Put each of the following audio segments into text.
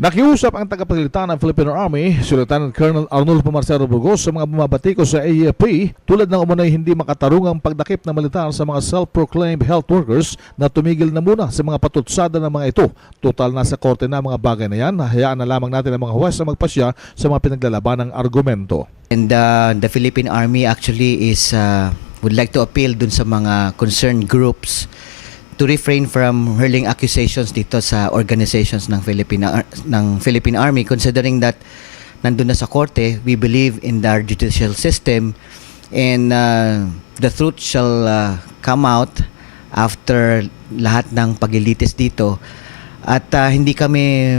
Nakiusap ang tagapagsalita ng Filipino Army, si Lieutenant Colonel Arnulfo Marcelo Burgos sa mga bumabatiko sa AFP tulad ng umunay hindi makatarungang pagdakip ng militar sa mga self-proclaimed health workers na tumigil na muna sa mga patutsada ng mga ito. Total na sa korte na mga bagay na yan, hayaan na lamang natin ang mga huwes na magpasya sa mga pinaglalaban ng argumento. And the Philippine Army actually would like to appeal dun sa mga concerned groups to refrain from hurling accusations dito sa organizations ng Philippine Army, considering that nandun na sa korte. We believe in our judicial system, and the truth shall come out after lahat ng pagilitis dito, at hindi kami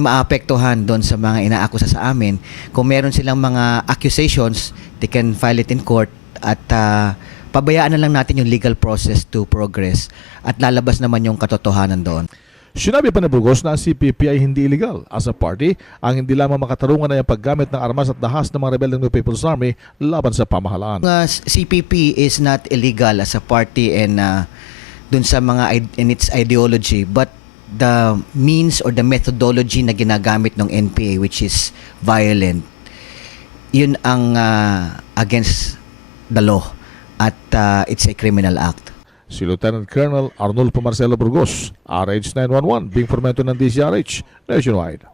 maapektuhan doon sa mga inaakusa sa amin. Kung meron silang mga accusations, they can file it in court, at pabayaan na lang natin yung legal process to progress, at lalabas naman yung katotohanan doon. Sinabi pa ni Burgos na ang CPP ay hindi illegal. As a party, ang hindi lamang makatarungan na yung paggamit ng armas at dahas ng mga rebelde ng People's Army laban sa pamahalaan. CPP is not illegal as a party and dun sa mga in its ideology, but the means or the methodology na ginagamit ng NPA, which is violent, yun ang against the law, at it's a criminal act. Si Lieutenant Colonel Arnulfo Marcelo Burgos, RH 911, Bing Formento ng DCRH, Nationwide.